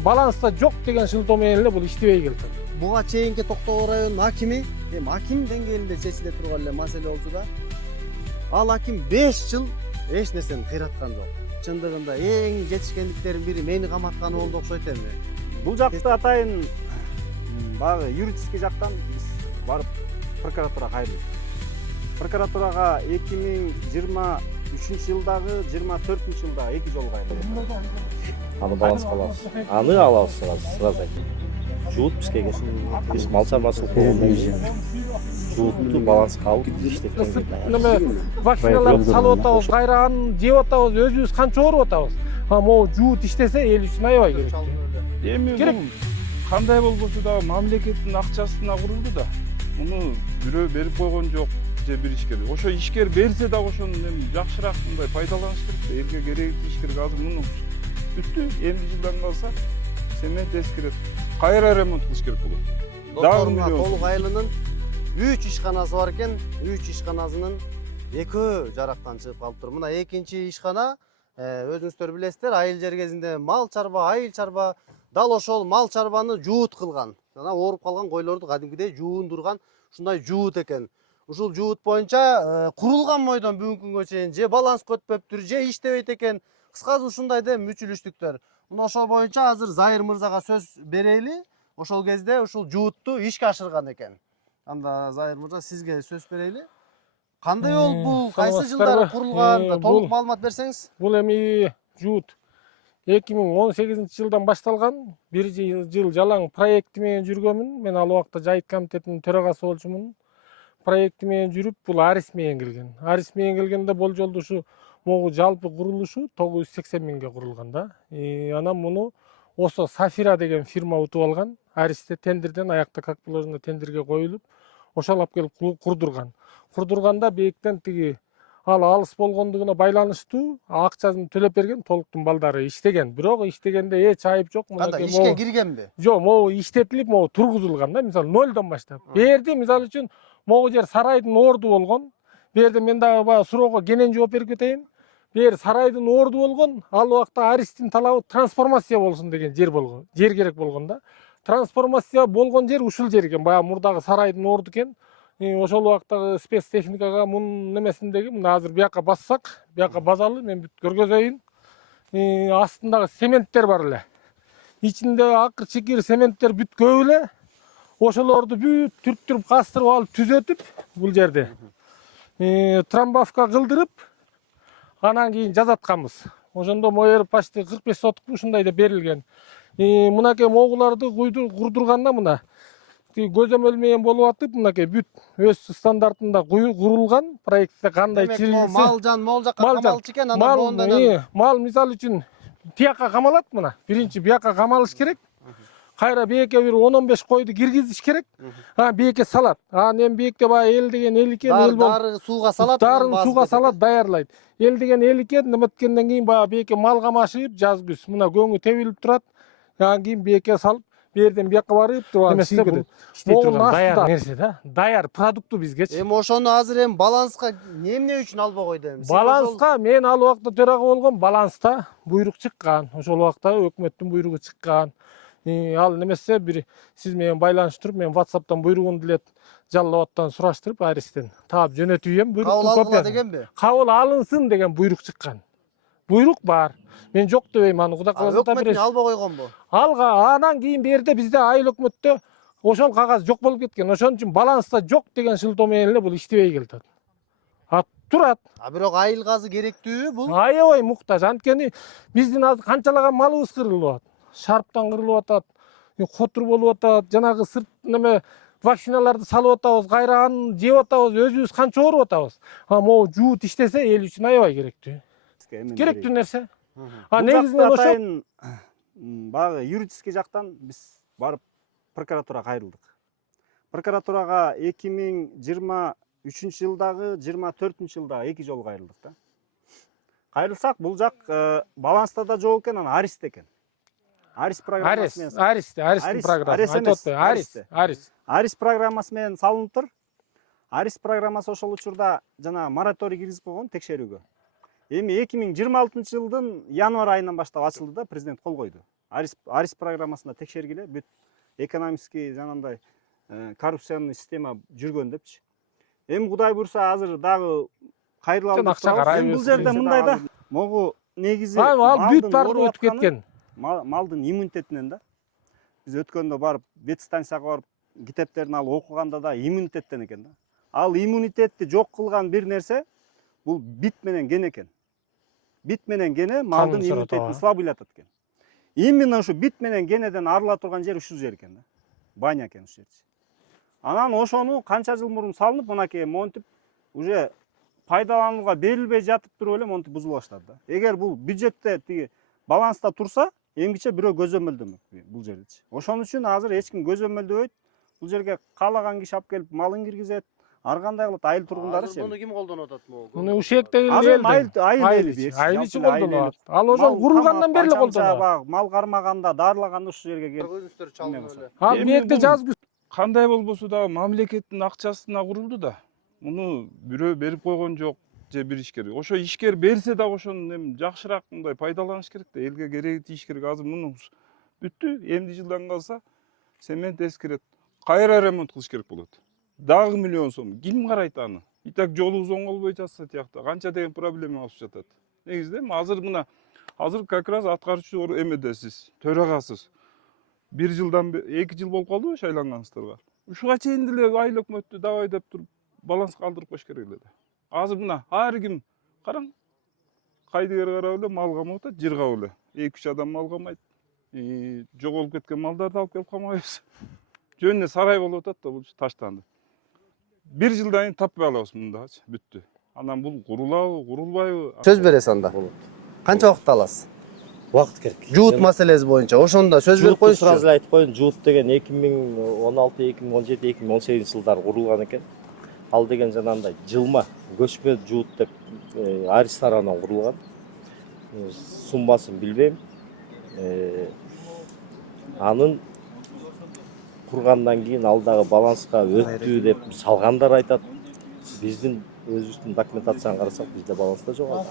баланста жок деген шылтоо менен эле бул иштебей келди. Буга чейинки Токтогул районунун акими, аким деңгээлинде чечиле турган эле маселе болчу да. Ал аким 5 жыл эч нерсени кыйраткан жок. Чындыгында эң жетишкендиктердин бири мени каматканы болду окшойт эми. Бул жакта атайын баягы юридический жактан биз барып прокуратурага кайрылдык. Прокуратурага 2023-жылдагы 24-жылда 2 жолу кайрылдык. Аны балансқа алабыз. Аны алабыз сразу айтайын. Жуут бизге келсин. Биз мал чарбачылык болгондон жуутту балансқа алып иштеткен. Неме вакциналарды салып атабыз, кайра аны жеп атабыз, өзүбүз канча ооруп атабыз. Могу жуут иштесе эл үчүн аябай керек. Эми бул кандай болбосо да мамлекеттин акчасына курулду да. Муну бирөө берип койгон жок же бир ишкер. Ошо ишкер берсе да ошону жакшыраак мындай пайдаланыш керек да. Элге керектүү иш керек. Азыр муну бүттү. Эмди жылдан калса цемент эскирет. Кайра ремонт кылыш керек болот. Доторуна толук айылынын 3 ишканасы бар экен. 3 ишканасынын 2 жарактан чыгып калыптыр. Мына экинчи ишкана өзүңүздөр билесиздер, айыл жер кезинде мал чарба, айыл чарба, дал ошол мал чарбаны жуут кылган. Жана ооруп калган койлорду кадимкидей жуундурган ушундай жуут экен. Ушул жуут боюнча курулган бойдон бүгүнкү күнгө чейин же баланска өтпөптүр, же иштебейт экен. Кыскасы ушундай да мүчүлүштүктөр. Мына ошол боюнча азыр Зайыр мырзага сөз берейли. Ошол кезде ушул жуутту ишке ашырган экен. Анда Зайыр мырза сизге сөз берейли. Кандай болуп бул, кайсы жылдары курулган, толук маалымат берсеңиз? Бул эми жуут 2018-жылдан башталган. 1 жыл жалаң проекти менен жүргөнмүн. Мен ал убакта жайыт комитетинин төрагасы болчумун. Проекти менен жүрүп, бул Арис менен келген. Арис менен келгенде болжолду ушу могу жалпы курулушу 980 миңге курулган да. Анан муну Осо Сафира деген фирма утуп алган. Аристе тендерден аякта как положено тендерге коюлуп, ошол алып келип курдурган. Курдурганда бейиктен тиги ал алыс болгондугуна байланыштуу акчасын төлөп берген, толуктун балдары иштеген. Бирок иштегенде эч айып жок. Кандай ишке киргенби? Жок, могу иштетилип, могу тургузулган да, мисалы 0дон баштап. Берди, мисалы үчүн могу жер сарайдын орду болгон. Берди мен дагы баягы суроого кенен жооп берип кетейин. Бер сарайдын орду болгон, ал убакта Аристин талабы трансформация болсун деген жер болгон. Жер керек болгон да. Трансформация болгон жер ушул жер экен, баягы мурдагы сарайдын орду экен. Ошол убактагы спецтехникага мунун немесиндеги, мына азыр бияка бассак, бияка базалы, мен бүт көргөзөйүн. Астындагы цементтер бар эле. Ичинде акыр чекир цементтер бүт көп эле. Ошолорду бүт түрттүрүп, кастырып алып түзөтүп, бул жерде трамбовка кылдырып, анан кийин жазатканбыз. Ошондо моер почти 45 соток ушундай деп берилген. Мынакей могуларды курдурганда мына көзөмөл менен болуп атып, мынакей бүт өз стандартында курулган, проектте кандай чирилсе. Мал жан могул жакка камалчу экен, анан мондон. Мал мисалы үчүн тияка камалат мына. Биринчи бияка камалыш керек. Кайра бийекке бир 10-15 койду киргизиш керек. Бийекке салат. Эми бийекте баягы эл деген эл экен, эл болуп. Дары сууга салат. Дарын сууга салат, даярлайт. Эл деген эл экен, неметкенден кийин баягы бийекке мал камашып, жаз күз мына көңү тебилип турат. Анан кийин бийекке салып, берден бияка барып туруп иштей турган даяр нерсе да. Даяр продукту бизгечи. Эми ошону азыр эми баланска эмне үчүн албай койду эми? Баланска мен ал убакта төрага болгон, баланста буйрук чыккан. Ошол убакта өкмөттүн буйругу чыккан. Ал немесе бир сиз менен байланыштырып, мен WhatsApp'тан буйругун дилет жаллабаттан сураштырып, Аристен таап жөнөтүү эм буйруктун кабыл копиясын. дегенби? Кабыл алынсын деген буйрук чыккан. Буйрук бар. Мен жок дебейм, аны Кудай кааласа да берет. Өкмөт албай койгонбу? Анан кийин берде бизде айыл өкмөттө ошол кагаз жок болуп кеткен. Ошон үчүн баланста жок деген шылтоо менен эле бул иштебей келди. Турат. Бирок айыл газы керектүүбү бул? Аябай муктаж. Анткени биздин азыр канчалаган малыбыз кырылып атат. Шарптан кырылып атат, котур болуп атат, жанагы сырт неме вакциналарды салып атабыз, кайра аны жеп атабыз, өзүбүз канча ооруп атабыз. Могу жуут иштесе эл үчүн аябай керектүү. Керектүү нерсе. Негизинен ошо баягы юридический жактан биз барып прокуратурага кайрылдык. Прокуратурага 2023-жылдагы 24-жылда 2 жолу кайрылдык да. Кайрылсак бул жак баланста да жок экен, анан Аристте экен. Арис программасы менен. Аристин программасы. Арис программасы менен салынып. Арис программасы ошол учурда жана мораторий киргизип койгон текшерүүгө. Эми 2026-жылдын январь айынан баштап ачылды да, президент кол койду. арис программасында текшергиле бүт экономический жанагындай коррупционный система жүргөн депчи. Эми Кудай буйрса азыр дагы кайрылалы Жана деп акча турабыз. карай Эми бул жерде мындай да могу негизи ал бүт баары ооруп өтүп кеткен. Малдын иммунитетинен да. Биз өткөндө барып ветстанцияга барып китептерин алып окуганда да иммунитеттен экен да. Ал иммунитетти жок кылган бир нерсе бул бит менен ген экен. Бит менен гене малдын иммунитетин слабыйлатат экен. Именно ушу бит менен генеден арыла турган жер ушул жер экен да. Баня экен ушул жер. Анан ошону канча жыл мурун салынып, мынакей монтип уже пайдаланууга берилбей жатып туруп эле монтип бузула баштады да. Эгер бул бюджетте тиги баланста турса, эмгиче бирөө көзөмөлдөмөк бул жердечи. Ошон үчүн азыр эч ким көзөмөлдөбөйт. Бул жерге каалаган киши алып келип малын киргизет. Ар кандай кылат айыл тургундары Муну ким колдонуп атат могу? Муну ушектеги Азыр айыл ичи колдонот. Ал ошол курулгандан бери эле колдонот. Мал кармаганда, дарылаганда ушул жерге келип. Көзүнүздөр чалынып эле. Ал Эми мээте бул- жазгы Кандай болбосо дагы мамлекеттин акчасына курулду да. Муну бирөө берип койгон жок же бир ишкер. Ошо ишкер берсе дагы ошону эми жакшыраак мындай пайдаланыш керек да. Элге кереги тийиш керек. Азыр муну бүттү. Эмди жылдан калса цемент эскирет. Кайра ремонт кылыш керек болот. Дагы миллион сом. Ким карайт аны? И так жолубуз оңолбой жатса тиякта канча деген проблема алып жатат. Негизде азыр мына азыр как раз аткаруучу эмедесиз, төрагасыз. 1 жылдан 2 жыл болуп калдыбы шайлангансыздарга. Ушуга чейин деле айыл өкмөттү давай деп туруп баланс калтырып коюш керек эле. Азыр мына ар ким караң. Кайдыгер карап эле мал камап атат, жер кабып эле. 2-3 адам мал камайт. Жоголуп кеткен малдарды алып келип камайбыз. Жөнүнө сарай болуп атат да бул таштанды. 1 жылдан кийин таппай алабыз мындачы, бүттү. Анан бул курулабы, курулбайбы? Сөз бересиз анда. Канча убакыт аласыз? Убакыт керек. Жуут маселеси боюнча ошондо сөз берип Жуутты сразу коюңузчу. эле айтып коеюн. Жуут деген 2016, 2017, 2018 жылдары курулган экен. Ал деген жанагындай жылма көчмө жуут деп арис тарабынан курулган. Суммасын билбейм. Анын кургандан кийин ал дагы баланска өттү деп салгандар айтат. Биздин өзүбүздүн документацияны карасак бизде баланста жок ал.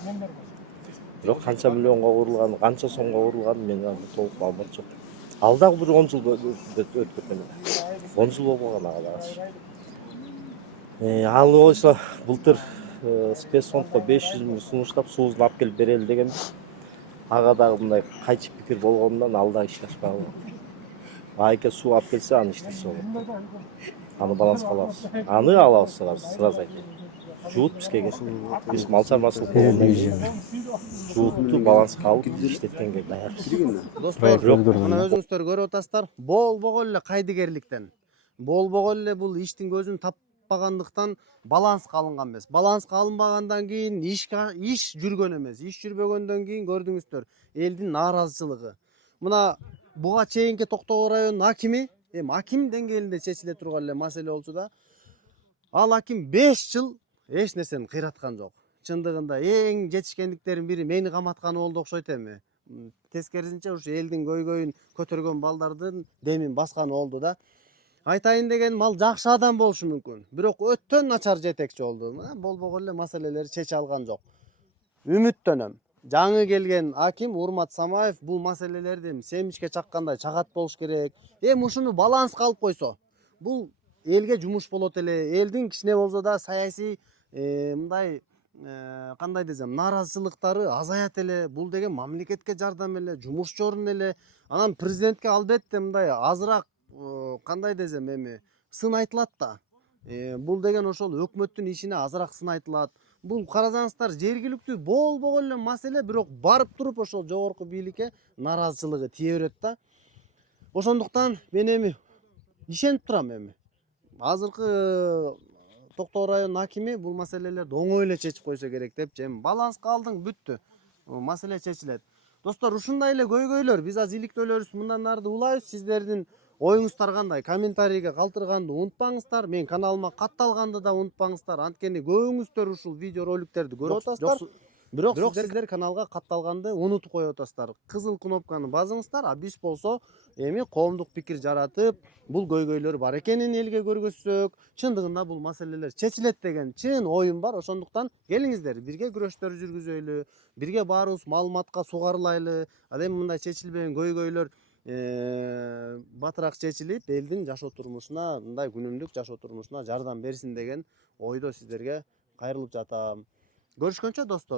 Бирок канча миллионго курулган, канча сомго курулган менин толук маалымат жок. Ал дагы бир 10 жыл өтүп кеткен. 10 жыл болгон ага дагы. Ал ойса былтыр спецфондко 500 миң сунуштап суусун алып келип берели деген. Ага дагы мындай кайчы пикир болгондон ал дагы ишке ашпаган. Айка суу алып келсе аны иштесе болот. Аны баланска алабыз. Аны алабыз сразу айтайын. Жуут бизге келсин. Биз мал чарбачылык жуутту баланска алып иштеткенге даярбыз. Достор, мына өзүңүздөр көрүп атасыздар. Болбогон эле кайдыгерликтен. Болбогон эле бул иштин көзүн таппагандыктан баланска алынган эмес. Баланска алынбагандан кийин иш жүргөн эмес. Иш жүрбөгөндөн кийин көрдүңүздөр элдин нааразычылыгы. Мына буга чейинки Токтогул районунун акими, аким деңгээлинде чечиле турган эле маселе болчу да. Ал аким 5 жыл эч нерсени кыйраткан жок. Чындыгында эң жетишкендиктердин бири мени каматканы болду окшойт эми. Тескерисинче ушу элдин көйгөйүн көтөргөн балдардын демин басканы болду да. Айтайын деген мал жакшы адам болушу мүмкүн. Бирок өттөн начар жетекчи болду. Болбогон эле маселелерди чече алган жок. Үмүттөнөм. Жаңы келген аким Урмат Самаев бул маселелерди семичке чаккандай чагат болуш керек. Ушуну баланска алып койсо, бул элге жумуш болот эле. Элдин кичине болсо да саясий мындай кандай десем, нааразычылыктары азаят эле. Бул деген мамлекетке жардам эле, жумуш жорун эле. Анан президентке албетте мындай азыраак кандай десем сын айтылат да. Бул деген ошол өкмөттүн ишине азыраак сын айтылат. Бул карасаңыздар жергиликтүү болбогон эле маселе, бирок барып туруп ошол жогорку бийликке нааразычылыгы тие берет да. Ошондуктан мен ишенип турам азыркы Токтогул районунун акими бул маселелерди оңой эле чечип койсо керек деп, баланска алдың бүттү. Маселе чечилет. Достор, ушундай эле көйгөйлөр, биз аз иликтөөлөрүбүз мындан нарды улайбыз. Сиздердин оюңуздар кандай? Комментарийге калтырганды унутпаңыздар. Мен каналыма катталганды да унутпаңыздар. Анткени көбүңүздөр ушул видео роликтерди көрүп атасыздар. Бирок сиздер каналга катталганды унутуп коюп атасыздар. Кызыл кнопканы басыңыздар, а биз болсо эми коомдук пикир жаратып, бул көйгөйлөр бар экенин элге көргөзсөк, чындыгында бул маселелер чечилет деген чын оюм бар. Ошондуктан келиңиздер, бирге күрөштөр жүргүзөйлү, бирге баарыбыз маалыматка сугарылайлы. Ал эми мындай чечилбеген көйгөйлөр батыраак чечилип, элдин жашоо турмушуна, мындай күнүмдүк жашоо турмушуна жардам берсин деген ойдо сиздерге кайрылып жатам. Görüşkөнчө достор.